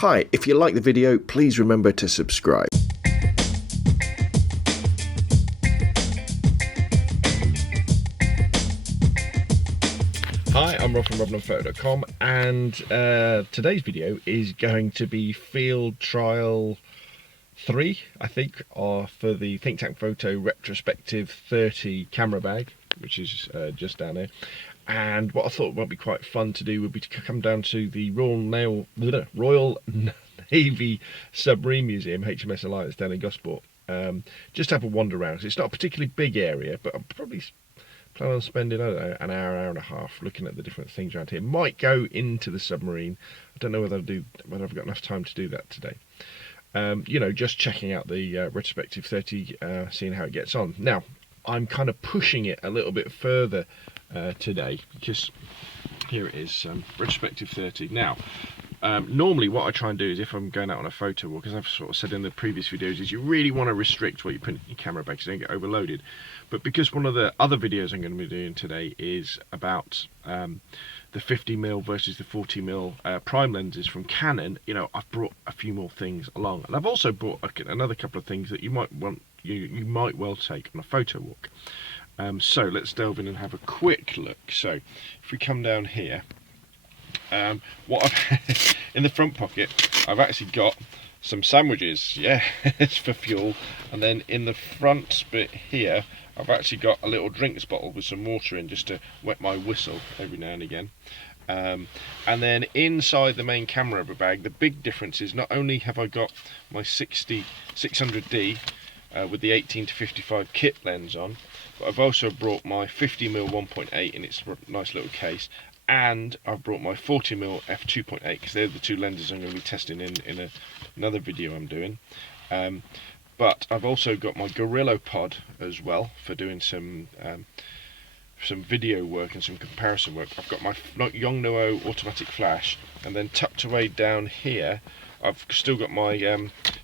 Hi, if you like the video, please remember to subscribe. Hi, I'm Rob from robnonphoto.com, and today's video is going to be field trial 3, I think, for the Think Tank Photo Retrospective 30 camera bag, which is just down here. And what I thought might be quite fun to do would be to come down to the Royal Navy Submarine Museum, HMS Alliance, down in Gosport. Just have a wander around. It's not a particularly big area, but I'm probably plan on spending, I don't know, an hour and a half looking at the different things around here. Might go into the submarine. I don't know whether I've got enough time to do that today. You know, just checking out the Retrospective 30, seeing how it gets on. Now, I'm kind of pushing it a little bit further today, because here it is, Retrospective 30. Now, normally what I try and do is, if I'm going out on a photo walk, as I've sort of said in the previous videos, is you really want to restrict what you put in your camera bag so you don't get overloaded. But because one of the other videos I'm going to be doing today is about the 50mm versus the 40mm prime lenses from Canon, you know, I've brought a few more things along, and I've also brought another couple of things that you might want, you might well take on a photo walk. So let's delve in and have a quick look. So if we come down here, what I've in the front pocket, I've actually got some sandwiches, yeah, it's for fuel. And then in the front bit here, I've actually got a little drinks bottle with some water in, just to wet my whistle every now and again. And then inside the main camera bag, the big difference is not only have I got my 600D with the 18 to 55 kit lens on, but I've also brought my 50mm 1.8 in its nice little case, and I've brought my 40mm f2.8, because they're the two lenses I'm going to be testing in another video I'm doing. But I've also got my Gorilla Pod as well for doing some video work and some comparison work. I've got my Yongnuo automatic flash, and then tucked away down here I've still got my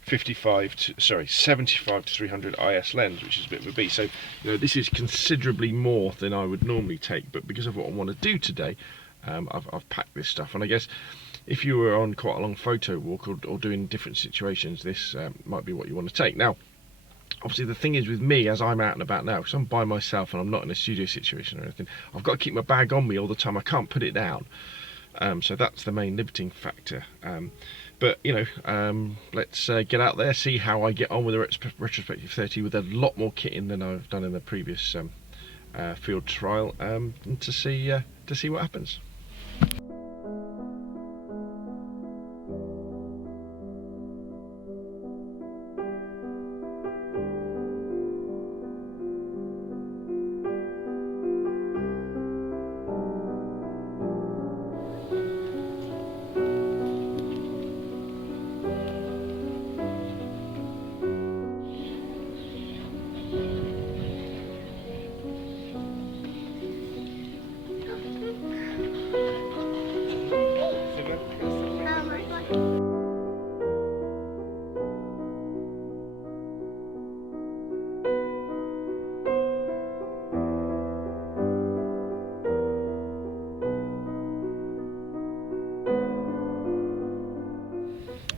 75 to 300 IS lens, which is a bit of a beast. So, you know, this is considerably more than I would normally take, but because of what I want to do today, I've packed this stuff. And I guess if you were on quite a long photo walk or doing different situations, this might be what you want to take. Now, obviously the thing is with me, as I'm out and about now, because I'm by myself and I'm not in a studio situation or anything, I've got to keep my bag on me all the time. I can't put it down. So that's the main limiting factor. But you know, let's get out there, see how I get on with the Retrospective 30 with a lot more kit in than I've done in the previous field trial, and to see what happens.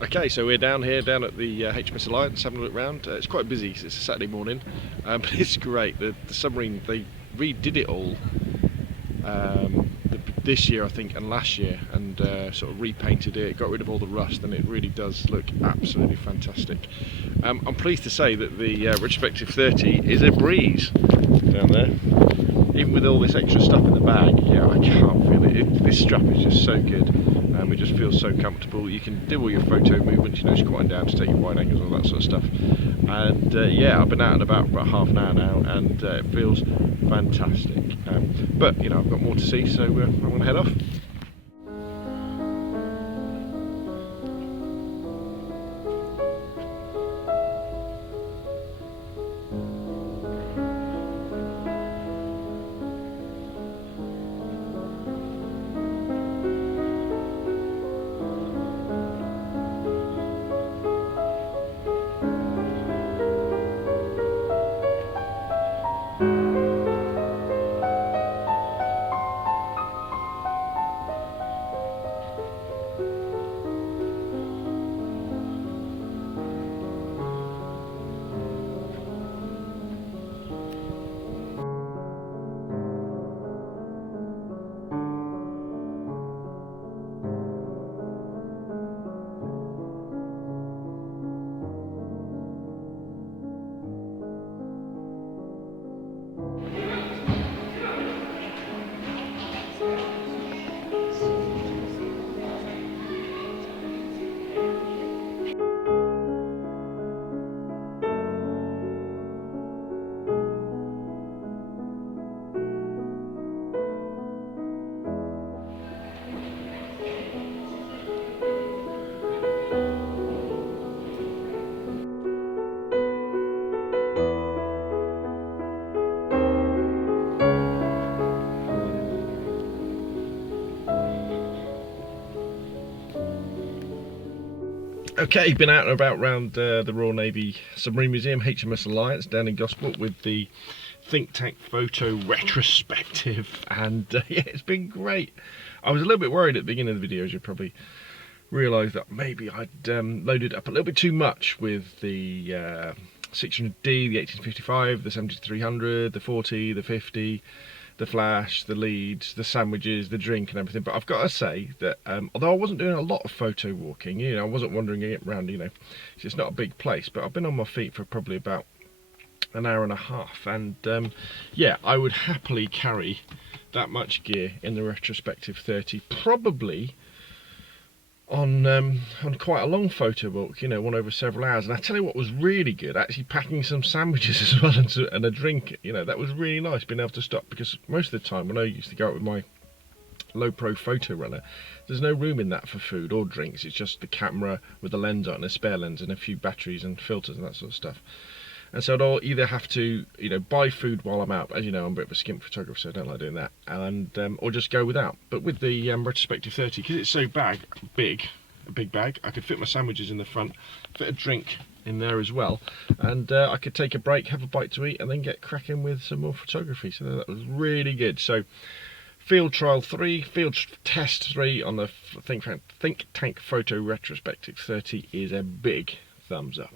Okay, so we're down here, down at the HMS Alliance, having a look round. It's quite busy, it's a Saturday morning, but it's great. The submarine, they redid it all this year, I think, and last year, and sort of repainted it, got rid of all the rust, and it really does look absolutely fantastic. I'm pleased to say that the Retrospective 30 is a breeze down there. Even with all this extra stuff in the bag, yeah, I can't feel it. This strap is just so good. It just feels so comfortable. You can do all your photo movements, you know, squatting down to take your wide angles, all that sort of stuff. And yeah, I've been out and about for about half an hour now, and it feels fantastic. But you know, I've got more to see, so I'm going to head off. Okay, been out and about around the Royal Navy Submarine Museum, HMS Alliance, down in Gosport with the Think Tank Photo Retrospective, and yeah, it's been great. I was a little bit worried at the beginning of the video, as you probably realised, that maybe I'd loaded up a little bit too much with the 600D, the 1855, the 7300, the 40, the 50, the flash, the leads, the sandwiches, the drink and everything. But I've got to say that although I wasn't doing a lot of photo walking, you know, I wasn't wandering around, you know, it's not a big place, but I've been on my feet for probably about an hour and a half, and yeah, I would happily carry that much gear in the retrospective 30, probably on quite a long photo walk, you know, one over several hours. And I tell you what was really good, actually packing some sandwiches as well, and a drink, you know, that was really nice, being able to stop, because most of the time when I used to go out with my low pro photo runner, there's no room in that for food or drinks. It's just the camera with the lens on, a spare lens and a few batteries and filters and that sort of stuff. And so I'll either have to, you know, buy food while I'm out. As you know, I'm a bit of a skimp photographer, so I don't like doing that. And or just go without. But with the retrospective 30, because it's so big, a big bag, I could fit my sandwiches in the front, fit a drink in there as well, and I could take a break, have a bite to eat, and then get cracking with some more photography. So that was really good. So field trial 3, field test 3 on the Think Tank Photo Retrospective 30 is a big thumbs up.